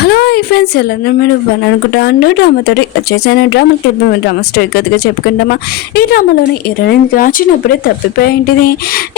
Hello ఈ friends ఎలా మీరు అనుకుంటాను డ్రామాతో వచ్చేసాను. డ్రామా స్టోరీ కొద్దిగా చెప్పుకుంటామా. ఈ డ్రామాలోని హీరోయిన్కి చిన్నప్పుడే తప్పిపోయింటిది.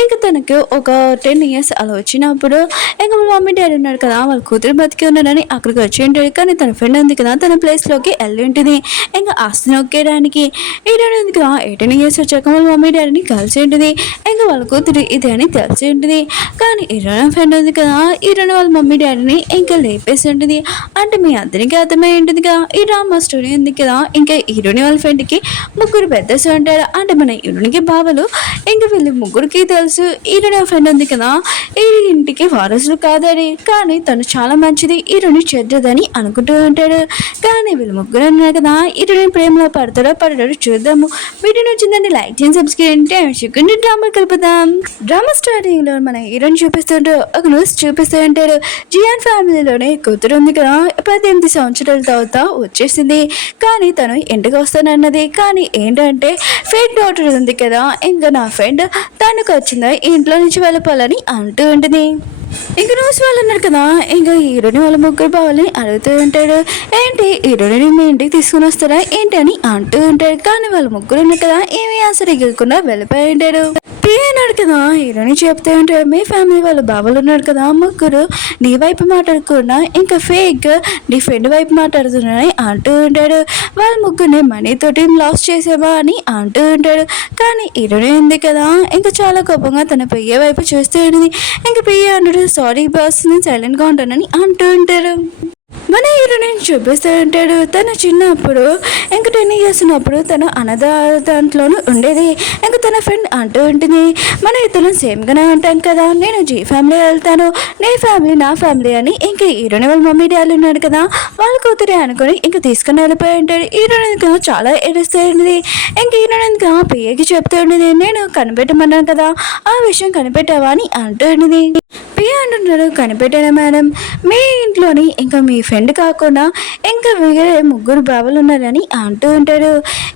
ఇంకా తనకు ఒక 10 years అలా వచ్చినప్పుడు ఇంకా మమ్మీ డాడీ ఉన్నాడు కదా, వాళ్ళ కూతురు బతికి ఉన్నాడని అక్కడికి వచ్చి ఉంటాడు. కానీ తన ఫ్రెండ్ ఉంది కదా, తన ప్లేస్లోకి వెళ్ళి ఉంటుంది. ఇంకా ఆస్తిని ఒక్కేయడానికి హీరోయిన్ ఉంది కదా, 18 years వచ్చాక వాళ్ళ మమ్మీ డాడీని కలిసి ఉంటుంది. ఇంకా వాళ్ళ కూతురు ఇదే అని తెలిసి ఉంటుంది. కానీ హీరోయిన్ ఫ్రెండ్ ఉంది కదా, హీరోయిన్ వాళ్ళ మమ్మీ డాడీని ఇంకా లేపేసి ఉంటుంది. అంటే మీ అందరికీ అర్థమై ఉంటుందిగా ఈ డ్రామా స్టోరీ ఉంది కదా. ఇంకా హీరోని వాళ్ళ ఫ్రెండ్కి ముగ్గురు పెద్దస్ ఉంటారు. అంటే మన హీరోనికి బావలు. ఇంకా వీళ్ళు ముగ్గురికి తెలుసు హీరోని ఫ్రెండ్ ఉంది కదా, ఈ ఇంటికి వారసులు కాదని. కానీ తను చాలా మంచిది, హీరోని చెడ్డదని అనుకుంటూ ఉంటాడు. కానీ వీళ్ళు ముగ్గురు ఉన్నారు కదా, హీరోని ప్రేమలో పడతాడో చూద్దాము. వీడియో నచ్చిందని లైక్ చేసి సబ్స్క్రైబ్ చేయండి. డ్రామా కలుపుదాం. డ్రామా స్టార్టింగ్ లో మన హీరోని చూపిస్తుంటారు, ఒక న్యూస్ చూపిస్తూ ఉంటారు. జియాన్ ఫ్యామిలీలోనే కూతురు ఉంది కదా, 18 సంవత్సరాల తర్వాత వచ్చేసింది. కానీ తను ఇంటికి వస్తానన్నది. కానీ ఏంటంటే ఫేక్ డాక్టర్ ఉంది కదా, ఇంకా నా ఫ్రెండ్ తనకు వచ్చిందా ఇంట్లో నుంచి వెళ్ళిపోవాలని అంటూ ఉంటుంది. ఇంకా రోజు వాళ్ళు ఉన్నారు కదా, ఇంకా హీరోని వాళ్ళ ముగ్గురు బావల్ని అడుగుతూ ఉంటాడు, ఏంటి హీరోని మీ ఇంటికి తీసుకుని వస్తారా ఏంటి అని అంటూ ఉంటాడు. కానీ వాళ్ళ ముగ్గురు ఉన్నారు కదా, ఏమీ ఆసరి ఎగకుండా వెళ్ళిపోయి ఉంటాడు. అన్నాడు కదా, హీరోని చెప్తే ఉంటాడు, మీ ఫ్యామిలీ వాళ్ళ బావలు ఉన్నాడు కదా ముగ్గురు, నీ వైపు మాట్లాడకుండా ఇంకా ఫేక్ నీ ఫ్రెండ్ వైపు మాట్లాడుతున్నాడని అంటూ ఉంటాడు. వాళ్ళ ముగ్గురిని మనీతోటి లాస్ చేసేవా అని అంటూ ఉంటాడు. కానీ హీరోని ఉంది కదా, ఇంకా చాలా కోపంగా తన పెయ్య వైపు చూస్తూ ఉంటుంది. ఇంకా పెయ్య అంటాడు, సారీ బాస్ నేను సైలెంట్గా ఉంటానని అంటూ ఉంటారు. మన హీరోని చూపిస్తూ ఉంటాడు, తను చిన్నప్పుడు ఇంకా 10 years ఉన్నప్పుడు తను దాంట్లోనూ ఉండేది. ఇంకా తన ఫ్రెండ్ అంటూ ఉంటుంది, మన ఇద్దరు సేమ్గానే ఉంటాం కదా, నేను జీ ఫ్యామిలీ వెళ్తాను, నీ ఫ్యామిలీ నా ఫ్యామిలీ అని. ఇంకా హీరోని వాళ్ళ మమ్మీ డాడీ ఉన్నాడు కదా, వాళ్ళ కూతురే అనుకుని ఇంకా తీసుకుని వెళ్ళిపోయి ఉంటాడు. హీరోని చాలా ఏడుస్తూ ఉంటుంది. ఇంకా హీరోని పియ్యకి చెప్తూ ఉంటుంది, నేను కనిపెట్టమన్నాను కదా, ఆ విషయం కనిపెట్టావా అని అంటూ ఉంటుంది. పియ్య అంటున్నాడు, కనిపెట్టాను మేడం, మీ ఇంట్లోని ఇంకా మీ ఫ్రెండ్ కాకుండా ఇంకా వేరే ముగ్గురు బావలు ఉన్నారని అంటూ ఉంటాడు.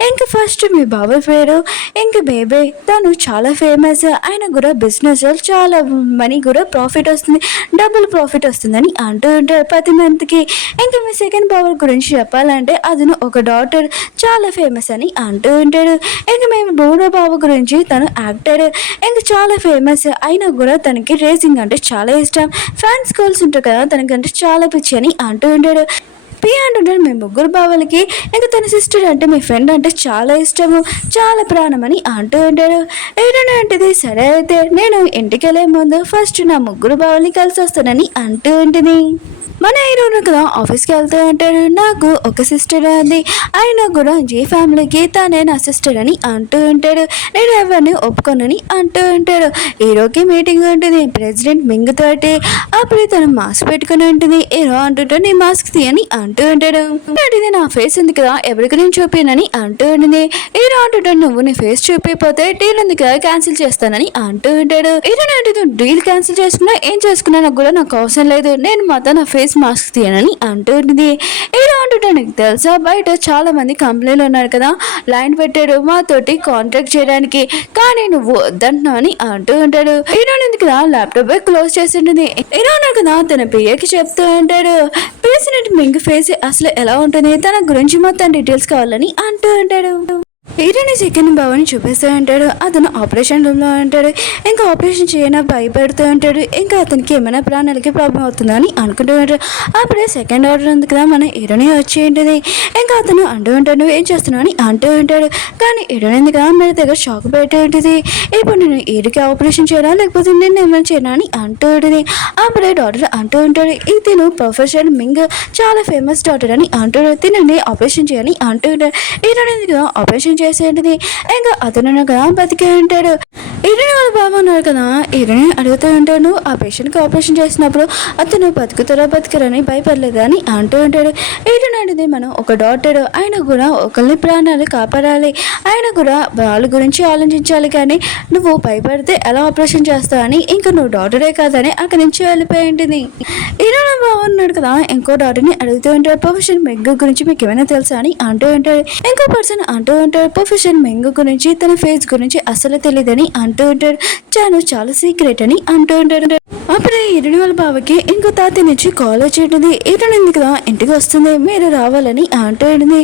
ఇంకా ఫస్ట్ మీ బావ పేరు ఇంకా బేబే, తను చాలా ఫేమస్, ఆయన కూడా బిజినెస్ చాలా మనీ కూడా ప్రాఫిట్ వస్తుంది, డబుల్ ప్రాఫిట్ వస్తుందని అంటూ ఉంటాడు ప్రతి మంత్కి. ఇంకా మీ సెకండ్ బావ గురించి చెప్పాలంటే అతను ఒక డాక్టర్, చాలా ఫేమస్ అని అంటూ ఉంటాడు. ఇంకా మేము మూడో బావ గురించి తను యాక్టర్, ఇంకా చాలా ఫేమస్, అయినా కూడా తనకి రేసింగ్ అంటే చాలా ఇష్టం, ఫ్యాన్స్ గర్ల్స్ ఉంటారు కదా తనకంటే చాలా పిచ్చి అని అంటూ ఉంటాడు. పియ్య అంటుంటాడు, మీ ముగ్గురు బావలకి ఇంకా తన సిస్టర్ అంటే మీ ఫ్రెండ్ అంటే చాలా ఇష్టము, చాలా ప్రాణం అని అంటూ ఉంటాడు. ఏంటంటే సరే అయితే నేను ఇంటికి వెళ్ళే ముందు ఫస్ట్ నా ముగ్గురు బావల్ని కలిసి వస్తానని అంటూ ఉంటుంది. మన హీరోను కదా ఆఫీస్కి వెళ్తూ ఉంటాడు, నాకు ఒక సిస్టర్ ఉంది, ఆయన కూడా జీ ఫ్యామిలీకి తానే నా సిస్టర్ అని అంటూ ఉంటాడు. నేను ఎవరిని ఒప్పుకోనని అంటూ ఉంటాడు. హీరోకి మీటింగ్ ఉంటుంది ప్రెసిడెంట్ మింగ్ తోటి. అప్పుడు తను మాస్క్ పెట్టుకుని ఉంటుంది. హీరో అంటుంటాడు, నీ మాస్క్ తీయని అంటూ ఉంటాడు. ఇది నా ఫేస్ ఉంది కదా, ఎవరికి నేను చూపినని అంటూ ఉంటుంది. హీరో అంటుంటాడు, నువ్వు నీ ఫేస్ చూపిపోతే డీల్ ఉంది కదా క్యాన్సిల్ చేస్తానని అంటూ ఉంటాడు. హీరో అంటే డీల్ క్యాన్సిల్ చేసుకున్నా ఏం చేసుకున్నా కూడా నాకు అవసరం లేదు, నేను మాత్రం నా ఫేస్ మాస్క్ తీయనని అంటూ ఉంటుంది. ఏదో అంటుంటా, నీకు తెలుసా బయట చాలా మంది కంపెనీలు ఉన్నారు కదా, లైన్ పెట్టాడు మాతోటి కాంట్రాక్ట్ చేయడానికి, కానీ నువ్వు వద్దంటున్నావు అని అంటూ ఉంటాడు. హీరో కదా ల్యాప్టాప్ క్లోజ్ చేసి ఉంటుంది. హీరో కదా తన పియ్యకి చెప్తూ ఉంటాడు, ప్రెసిడెంట్ మింగ్ ఫేస్ అసలు ఎలా ఉంటుంది, తన గురించి మొత్తం డీటెయిల్స్ కావాలని అంటూ ఉంటాడు. హీరోని సెకండ్ బావని చూపిస్తూ ఉంటాడు, అతను ఆపరేషన్ రూమ్లో ఉంటాడు. ఇంకా ఆపరేషన్ చేయన భయపెడుతూ ఉంటాడు. ఇంకా అతనికి ఏమైనా ప్రాణాలకి ప్రాబ్లం అవుతుందా అని అనుకుంటూ ఉంటాడు. అప్పుడే సెకండ్ ఆర్డర్ ఉంది కదా, మన హీరోని వచ్చి ఉంటుంది. ఇంకా అతను అంటూ ఉంటాడు, నువ్వు ఏం చేస్తున్నావు అని అంటూ ఉంటాడు. కానీ హీరోని ఉంది కదా మన దగ్గర షాక్ పెట్టి ఉంటుంది. ఇప్పుడు నేను హీరోకి ఆపరేషన్ చేయడా లేకపోతే నేను ఏమైనా చేయనా అని అంటూ ఉంటుంది. అప్పుడే డాక్టర్ అంటూ ఉంటాడు, ఇతను ప్రొఫెసర్ మింగ్ చాలా ఫేమస్ డాక్టర్ అని అంటాడు, తినని ఆపరేషన్ చేయని అంటూ ఉంటాడు. హీరోని ఉంది కదా ఆపరేషన్ చేసేది. ఇంకా అతను కదా బతికే ఉంటాడు. హీరోని వాళ్ళ బాబు ఉన్నారు కదా, హీరోని అడుగుతూ ఉంటాడు, ఆ పేషెంట్కి ఆపరేషన్ చేసినప్పుడు అతను బతుకుతారా బతుకురని భయపడలేదా అని అంటూ ఉంటాడు. హీరోని అనేది మనం ఒక డాక్టర్, ఆయన కూడా ఒకరిని ప్రాణాలు కాపాడాలి, ఆయన కూడా వాళ్ళ గురించి ఆలోచించాలి, కానీ నువ్వు భయపడితే ఎలా ఆపరేషన్ చేస్తావని ఇంకా నువ్వు డాక్టరే కాదని అక్కడి నుంచి వెళ్ళిపోయి ఉంటుంది. హీరోని బాబు ఉన్నాడు కదా, ఇంకో డాక్టర్ని అడుగుతూ ఉంటాడు, ప్రొఫెసర్ మెగ్ గురించి మీకు ఏమైనా తెలుసా అని అంటూ ఉంటాడు. ఇంకో పర్సన్ అంటూ ఉంటాడు, ప్రొఫెసర్ మెంగ్ గురించి తన ఫేస్ గురించి అసలు తెలియదని అంటూ ఉంటాడు, చాలా సీక్రెట్ అని అంటూ ఉంటాడు. అప్పుడే ఇరుని వాళ్ళ బావకి ఇంకో తాత నుంచి కాల్ వచ్చేటిది. ఇరుని ఎందుకుదా ఇంటికి వస్తుంది, మీరు రావాలని అంటూ ఉంటుంది.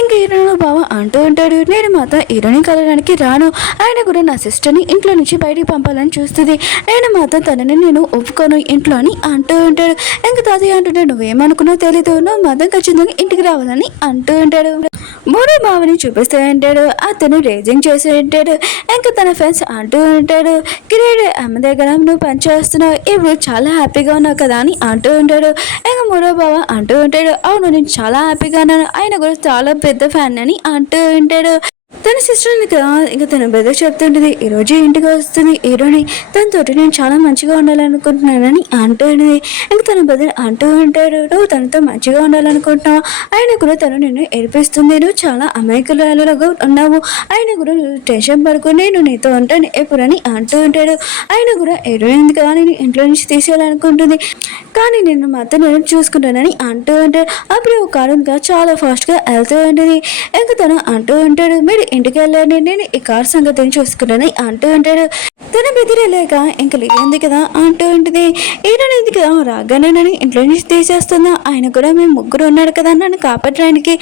ఇంకా ఇరుని వాళ్ళ బావ అంటూ ఉంటాడు, నేను మాత్రం ఇరుని కలవడానికి రాను, ఆయన కూడా నా సిస్టర్ని ఇంట్లో నుంచి బయటికి పంపాలని చూస్తుంది, నేను మాత్రం తనని నేను ఒప్పుకోను ఇంట్లో అని అంటూ ఉంటాడు. ఇంకా తాతయ్య అంటుంటాడు, నువ్వేమనుకున్నావు తెలీదు, నువ్వు మాత్రం ఖచ్చితంగా ఇంటికి రావాలని అంటూ ఉంటాడు. మూడో బావని చూపిస్తూ ఉంటాడు, అతను రేజింగ్ చేసి ఉంటాడు. ఇంకా తన ఫ్రెండ్స్ అంటూ ఉంటాడు, కిరీట్ అమ్మ దగ్గర నువ్వు పని చేస్తున్నావు, ఇప్పుడు చాలా హ్యాపీగా ఉన్నావు కదా అని అంటూ ఉంటాడు. ఇంకా మూడో బావ అంటూ ఉంటాడు, అవును నేను చాలా హ్యాపీగా ఉన్నాను, ఆయన కూడా చాలా పెద్ద ఫ్యాన్ అని అంటూ ఉంటాడు. తన సిస్టర్ని కదా ఇంకా తన బ్రదర్ చెప్తుంటుంది, ఈరోజు ఇంటికి వస్తుంది హీరోని, తనతోటి నేను చాలా మంచిగా ఉండాలనుకుంటున్నానని అంటూ ఉంటుంది. ఇంకా తన బ్రదర్ అంటూ ఉంటాడు, నువ్వు తనతో మంచిగా ఉండాలనుకుంటున్నావు, ఆయన కూడా తను నిన్ను ఏడిపిస్తుంది, నువ్వు చాలా అమాయకులుగా ఉన్నావు, ఆయన కూడా నువ్వు టెన్షన్ పడుకుని నేను నీతో ఉంటాను ఎప్పుడని అంటూ ఉంటాడు. ఆయన కూడా హీరోయిన్ కదా నేను ఇంట్లో నుంచి తీసేయాలనుకుంటుంది, కానీ నేను మాత్రం నేను చూసుకుంటానని అంటూ ఉంటాడు. అప్పుడు ఒక కారుగా చాలా ఫాస్ట్గా వెళ్తూ ఉంటుంది. ఇంకా తను అంటూ ఉంటాడు, మీరు ఇంటికి వెళ్ళాను, నేను ఈ కార్ సంగతిని చూసుకున్నాను అంటూ ఉంటాడు. తన బెదిరేలేక ఇంకా లేదు కదా అంటూ ఉంటుంది. ఏంటనేది కదా రాగానే నన్ను ఇంట్లో నుంచి తీసేస్తుందా, ఆయన కూడా మేము ముగ్గురు ఉన్నాడు కదా నన్ను కాపాడడానికి,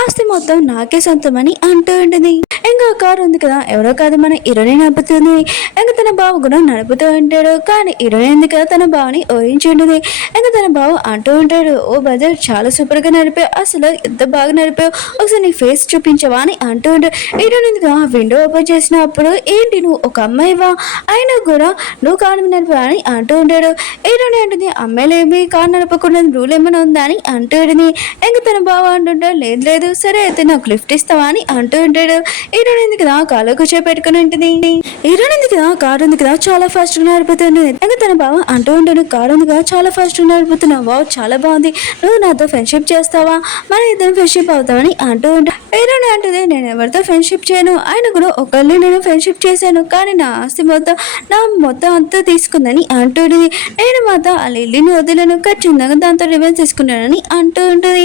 ఆస్తి మొత్తం నాకే సొంతమని అంటూ ఉంటుంది. ఇంకా కారు ఉంది కదా ఎవరో కాదు మన హీరోని నడుపుతుంది. ఇంకా తన బావ కూడా నడుపుతూ ఉంటాడు, కానీ హీరోని ఉంది కదా తన బావని ఓరించి ఉంటుంది. ఇంకా తన బావ అంటూ ఉంటాడు, ఓ బ్రదర్ చాలా సూపర్గా నడిపావు, అసలు ఎంత బాగా నడిపావు, ఒకసారి నీ ఫేస్ చూపించవా అని అంటూ ఉంటాడు. హీరోని విండో ఓపెన్ చేసినప్పుడు ఏంటి నువ్వు ఒక అమ్మాయివా, అయినా కూడా నువ్వు కారు నడిపా అని అంటూ ఉంటాడు. హీరోని అంటుంది, అమ్మాయిలు ఏమి కారు నడపకుండా రూల్ ఏమైనా ఉందా అని అంటూ ఉంటుంది. ఇంకా తన బావ అంటుంటాడు, లేదు లేదు సరే అయితే నాకు లిఫ్ట్ ఇస్తావా అని అంటూ ఉంటాడు. హీరోని ఉంది కదా కాలో కూర్చోపెట్టుకుని ఉంటుంది. హీరోని ఉంది కదా కారు ఉంది కదా చాలా ఫాస్ట్ గా నడుపుతుంది. ఇంకా తన బావ అంటూ ఉంటాడు, కారు ఉంది కదా చాలా ఫాస్ట్ గా నడుపుతున్నావు, వావ్ చాలా బాగుంది, నువ్వు నాతో ఫ్రెండ్షిప్ చేస్తావా, మన ఇద్దరం ఫ్రెండ్షిప్ అవుతావని అంటూ ఉంటాడు. హీరోని అంటుంది, నేను ఎవరితో ఫ్రెండ్షిప్ చేయను, ఆయన కూడా ఒకరిని నేను ఫ్రెండ్షిప్ చేశాను, కానీ నా ఆస్తి మొత్తం మొత్తం అంతా తీసుకుందని అంటూ ఉంటుంది. నేను మాత్రం ఆ లిల్లీని వదిలేను, ఖచ్చితంగా దాంతో రివెంజ్ తీసుకున్నానని అంటూ ఉంటుంది.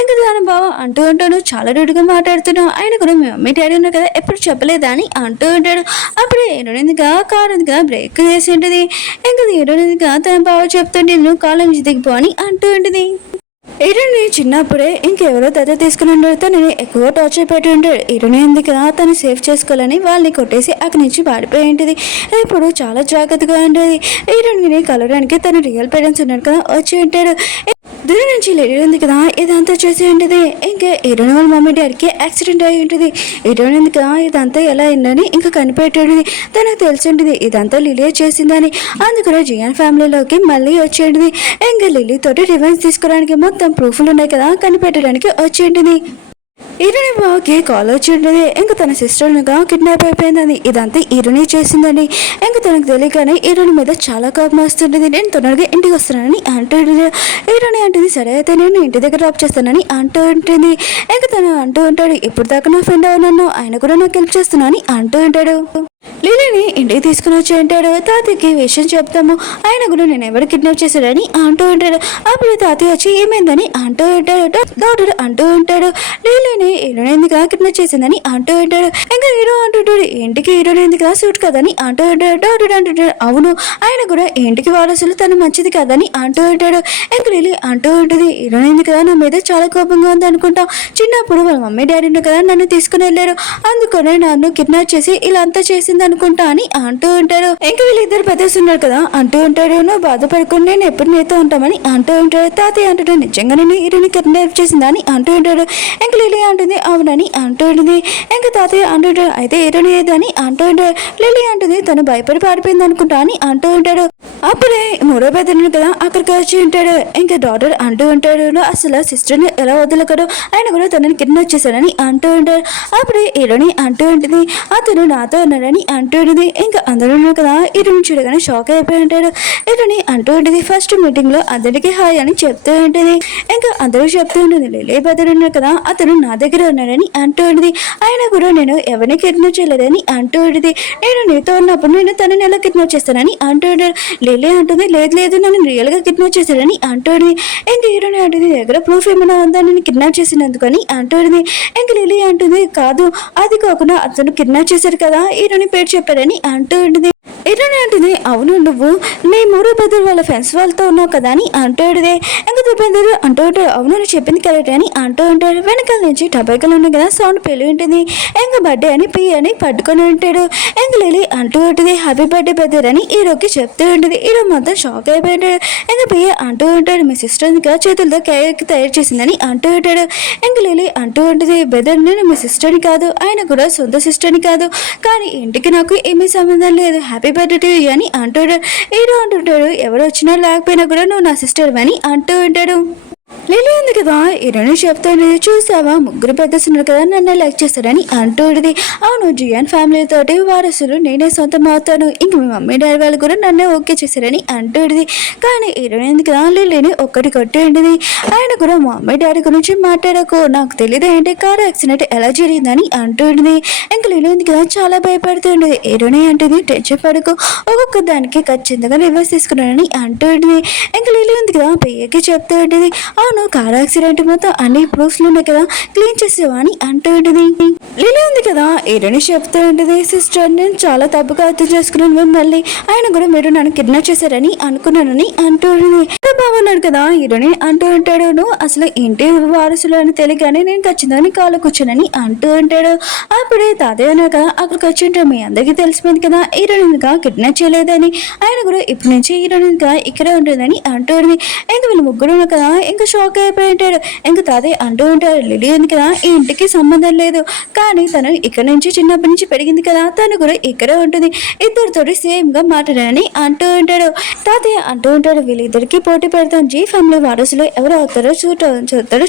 ఇంకా తన బావ అంటూ ఉంటాడు, చాలా రూడ్గా మాట్లాడుతున్నావు, ఆయన కూడా మీ మమ్మీ డాడీ ఉన్నారు కదా ఎప్పుడు చెప్పలేదా అని అంటూ ఉంటాడు. అప్పుడు హీరోనిగా కారు ఉందిగా బ్రేక్ చేసి ఉంటుంది. ఇంకా హీరోనిగా తన బావ చెప్తుంటే నువ్వు కాళ్ళ నుంచి దిగిపో అని అంటూ ఉంటుంది. హీరోని చిన్నప్పుడే ఇంకెవరో దత్త తీసుకుని ఉండడంతో నేను ఎక్కువ టార్చర్ పెట్టి ఉంటాడు. హీరోని ఎందుకు తను సేవ్ చేసుకోవాలని వాళ్ళని కొట్టేసి అక్కడి నుంచి పారిపోయి ఉంటుంది. ఇప్పుడు చాలా జాగ్రత్తగా ఉంటుంది. హీరోని కలవడానికి తను రియల్ పేరెంట్స్ ఉన్నాడు కదా వచ్చి ఉంటాడు. దూరం నుంచి లేడీ ఉంది కదా ఇదంతా చేసి ఉంటుంది. ఇంకా హీరోని వాళ్ళ మమ్మీ డాడీకి యాక్సిడెంట్ అయి ఉంటుంది. హీరోని ఉంది కదా ఇదంతా ఎలా అయిందని ఇంకా కనిపెట్టేది. తనకు తెలిసి ఉంటుంది ఇదంతా లిలీ చేసిందని. అందుకనే జియాన్ ఫ్యామిలీలోకి మళ్ళీ వచ్చేది. ఇంకా లిలీ తోటి రివెంజ్ తీసుకోవడానికి మొత్తం ప్రూఫ్లు ఉన్నాయి కదా కనిపెట్టడానికి వచ్చేది. హీరోని బావకి కాల్ వచ్చి ఉంటుంది. ఇంకా తన సిస్టర్గా కిడ్నాప్ అయిపోయిందని, ఇదంతా హీరోని చేసిందని. ఇంకా తనకు తెలియగానే హీరోని మీద చాలా కోపం వస్తుంటుంది. నేను తొందరగా ఇంటికి వస్తున్నానని అంటూ హీరోని అంటుంది, సరే అయితే నేను ఇంటి దగ్గర డ్రాప్ చేస్తానని అంటూ ఉంటుంది. ఇంకా తను అంటూ ఉంటాడు, ఇప్పుడు దాకా నా ఫ్రెండ్ అవునన్ను, ఆయన కూడా నాకు హెల్ప్ చేస్తున్నానని అంటూ ఉంటాడు. లీలీని ఇంటికి తీసుకుని వచ్చి అంటాడు, తాతయ్యకి విషయం చెప్తాము, ఆయన కూడా నేను ఎవరు కిడ్నాప్ చేశాడని అంటూ ఉంటాడు. అప్పుడు తాతయ్య వచ్చి ఏమైందని అంటూ ఉంటాడు. డాక్టర్ అంటూ ఉంటాడు, లీలీని హీరోని ఎందుకు కిడ్నాప్ చేసిందని అంటూ ఉంటాడు. ఇంకా హీరో అంటుంటాడు, ఇంటికి హీరోని ఎందుకు సూట్ కదని అంటూ ఉంటాడు. డాక్టర్ అంటుంటాడు, అవును ఆయన కూడా ఇంటికి వారసులు తను మంచిది కదని అంటూ ఉంటాడు. ఇంకా లీలీ అంటూ ఉంటుంది, హీరోని ఎందుకు నా మీద చాలా కోపంగా ఉంది అనుకుంటా, చిన్నప్పుడు వాళ్ళ మమ్మీ డాడీ కదా నన్ను తీసుకుని వెళ్ళారు, అందుకనే నన్ను కిడ్నాప్ చేసి ఇలా అంతా చేసింది అనుకుంటా అని అంటూ ఉంటాడు. ఇంకా వీళ్ళిద్దరు బ్రదర్స్ ఉన్నారు కదా అంటూ ఉంటాడు, నువ్వు బాధపడుకుని నేను ఎప్పుడు నీతో ఉంటామని అంటూ ఉంటాడు. తాతయ్య అంటాడు, నిజంగా నేను హీరోని కిడ్నాప్ చేసిందా అని అంటూ ఉంటాడు. ఇంకా లిలీ అంటుంది, అవునని అంటూ ఉంటుంది. ఇంకా తాతయ్య అంటుంటాడు, అయితే హీరోని ఏదని అంటూ ఉంటాడు. లిలీ అంటుంది, తను భయపడి పారిపోయింది అనుకుంటా అని అంటూ ఉంటాడు. అప్పుడే మూడో పెద్దను కదా అక్కడికి వచ్చి ఉంటాడు. ఇంకా డాక్టర్ అంటూ ఉంటాడు, అసలు సిస్టర్ని ఎలా వదలకడు, ఆయన కూడా తనని కిడ్నాప్ చేశాడని అంటూ ఉంటాడు. అప్పుడే హీరోని అంటూ ఉంటుంది, అతను నాతో ఉన్నాడని అంటూ ఉంటుంది. ఇంకా అందరూ కదా హీరోని చూడగానే షాక్ అయిపోయి ఉంటాడు. హీరోని అంటూ ఉంటుంది, ఫస్ట్ మీటింగ్ లో అందరికీ హాయ్ అని చెప్తూ ఉంటుంది. ఇంకా అందరూ చెప్తూ ఉంటుంది, లిలీ బ్రదర్ ఉన్నారు కదా అతను నా దగ్గర ఉన్నాడని అంటూ ఉంటుంది. ఆయన కూడా నేను ఎవరిని కిడ్నాప్ చేయలేదని అంటూ ఉంటుంది. నేను నీతో ఉన్నప్పుడు నేను తనని ఎలా కిడ్నాప్ చేస్తానని అంటూ ఉంటాడు. లిలీ అంటుంది, లేదు లేదు నన్ను రియల్ గా కిడ్నాప్ చేశాడని అంటూ ఉంటుంది. ఇంకా హీరోని అంటుంది, దగ్గర ప్రూఫ్ ఏమైనా ఉందా నేను కిడ్నాప్ చేసినందుకు అని అంటూ ఉంటుంది. ఇంకా లిలీ అంటుంది, కాదు అది కాకుండా అతను కిడ్నాప్ చేశారు కదా హీరోని పేరు చెప్పారని అంటూ ఉంటుంది. ఇరణి అంటుంది, అవును నువ్వు నీ మూడో బెదర్ వాళ్ళ ఫ్రెండ్స్ వాళ్ళతో ఉన్నావు కదా అని అంటాడుదే. ఇంకా దీపేందర్ అంటూ ఉంటాడు, అవును నువ్వు చెప్పింది కరెక్ట్ అని అంటూ ఉంటాడు. వెనకాల నుంచి టబాయికలు ఉన్నాయి కదా సౌండ్ పెళ్ళి ఉంటుంది. ఇంకా బర్త్డే అని పి అని పట్టుకొని ఉంటాడు. ఇంకా లిలీ అంటూ ఉంటుంది, హ్యాపీ బర్త్డే బెదర్ అని హీరోకి చెప్తూ ఉంటుంది. హీరో మొత్తం షాక్ అయిపోయింటాడు. ఇంకా పి అంటూ ఉంటాడు, మీ సిస్టర్ ఇంకా చేతులతో కేక్ తయారు చేసిందని అంటూ ఉంటాడు. ఇంకా లిలీ అంటూ ఉంటుంది, బెదర్ నేను మీ సిస్టర్ని కాదు, ఆయన కూడా సొంత సిస్టర్ని కాదు, కానీ ఇంటికి నాకు ఏమీ సంబంధం లేదు, హ్యాపీ బర్త్డే టు యూ అని అంటాడు. హీరో అంటుంటాడు, ఎవరు వచ్చినా లేకపోయినా కూడా నువ్వు నా సిస్టర్ అని అంటూ ఉంటాడు. లిలీ ఉంది కదా ఇరణి చెప్తాడు, చూసావా ముగ్గురు పెద్దస్తున్నారు కదా నన్ను లైక్ చేస్తారని అంటూడిది. అవును జియాన్ ఫ్యామిలీ తోటి వారసులు నేనే సొంతం అవుతాను, ఇంక మీ మమ్మీ డాడీ వాళ్ళు కూడా నన్నే ఓకే చేశారని అంటూడిది. కానీ ఇరణి ఉంది కదా లిలీని ఒక్కటి కొట్టేంటిది. ఆయన కూడా మా మమ్మీ డాడీ గురించి మాట్లాడకు, నాకు తెలియదు ఏంటి కారు యాక్సిడెంట్ ఎలా జరిగిందని అంటూడిది. ఇంకా లిలీ ఉంది కదా చాలా భయపడుతుండేది. ఇరణి అంటుంది, టెన్షన్ పడకు, ఒక్కొక్క దానికి ఖచ్చితంగా రివర్స్ తీసుకున్నానని అంటూడిది. ఇంకా లిలీ ఉంది కదా పెయ్యకి చెప్తూ ఉంటుంది, అవును కార్ యాక్సిడెంట్ మొత్తం అన్ని ప్రూఫ్లు ఉన్నాయి కదా క్లీన్ చేసేవా అని అంటూ ఉంటుంది. లీలా ఉంది కదా ఏడని చెప్తూ ఉంటుంది, సిస్టర్ నేను చాలా తప్పుగా అర్థం చేసుకున్నాను మిమ్మల్ని, ఆయన కూడా మీరు నన్ను కిడ్నాప్ చేశారని అనుకున్నానని అంటూ ఉంటుంది. బాగున్నాడు కదా హీరోని అంటూ ఉంటాడు, నువ్వు అసలు ఇంటి వారసులు అని తెలియగానే నేను ఖచ్చితంగా కాలు కూర్చోనని అంటూ ఉంటాడు. అప్పుడే తాతయ్య ఉన్నారు కదా అక్కడికి వచ్చి ఉంటాడు, మీ అందరికీ తెలిసిపోయింది కదా హీరోయిన్గా కిడ్నాప్ చేయలేదని, ఆయన కూడా ఇప్పటి నుంచి హీరోయిన్గా ఇక్కడే ఉంటుందని అంటూ ఉంటుంది. ఇంకా వీళ్ళు ముగ్గురు ఉన్నారు కదా ఇంకా షాక్ అయిపోయి ఉంటాడు. ఇంకా తాతయ్య అంటూ ఉంటాడు, లిలీ ఉంది కదా ఈ ఇంటికి సంబంధం లేదు, కానీ తను ఇక్కడ నుంచి చిన్నప్పటి నుంచి పెరిగింది కదా తను కూడా ఇక్కడే ఉంటుంది, ఇద్దరితోటి సేమ్ గా మాట్లాడని అంటూ ఉంటాడు. తాతయ్య అంటూ ఉంటాడు, వీళ్ళిద్దరికి పోటీ పెడతాం, జీ ఫ్యామిలీ వారసులు ఎవరు అవుతారో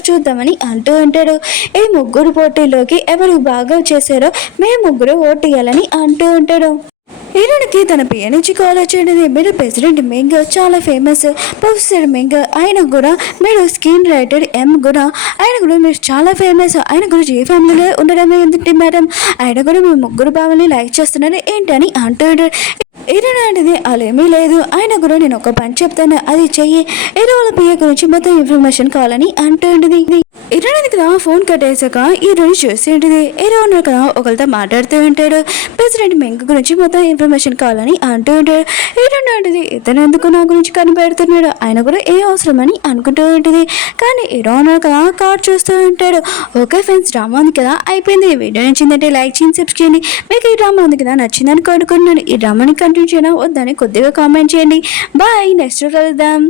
చూద్దామని అంటూ ఉంటాడు. ఈ ముగ్గురు పోటీలోకి ఎవరు బాగా చేశారో మేము ముగ్గురు ఓటు వేయాలని అంటూ ఉంటాడు. హీరోనికి తన పియ నుంచి కాల్ వచ్చింది, మీరు ప్రెసిడెంట్ మెంగ్ చాలా ఫేమస్ ప్రొఫెసర్ మెంగ్, ఆయన కూడా మీరు స్క్రీన్ రైటర్ ఎం కూడా, ఆయన కూడా మీరు చాలా ఫేమస్, ఆయన కూడా ఏ ఫ్యామిలీలో ఉండడం ఏంటంటే మేడం, ఆయన కూడా మీ ముగ్గురు బావని లైక్ చేస్తున్నారు ఏంటని అంటాడు. హీరోని అంటే అలా లేదు, ఆయన కూడా నేను ఒక పని చెప్తాను అది చెయ్యి, హీరో వాళ్ళ పియ గురించి మొత్తం ఇన్ఫర్మేషన్ కావాలని అంటుంది. హీరోని కదా ఫోన్ కట్టేసాక హీరోని చూసి ఉంటుంది, హీరో ఉన్నారు కదా ఒకరితో మాట్లాడుతూ ఉంటాడు, ప్రెసిడెంట్ మెంగ్ గురించి మొత్తం ఇన్ఫర్మేషన్ కావాలని అంటూ ఉంటాడు. హీరోని అంటుంది, ఇతను ఎందుకు నా గురించి కనిపెడుతున్నాడు, ఆయన కూడా ఏ అవసరం అని అనుకుంటూ ఉంటుంది. కానీ హీరో ఉన్నారు కదా కార్ చూస్తూ ఉంటాడు. ఓకే ఫ్రెండ్స్, డ్రామా ఉంది కదా అయిపోయింది, వీడియో నచ్చిందంటే లైక్ చేయండి, సబ్స్క్రైబ్ చేయండి. మీకు ఈ డ్రామా ఉంది కదా నచ్చిందని కోరుకుంటున్నాను, ఈ డ్రామాని కంటిన్యూ చేయడం వద్దని కొద్దిగా కామెంట్ చేయండి. బాయ్, నెక్స్ట్ కలుద్దాం.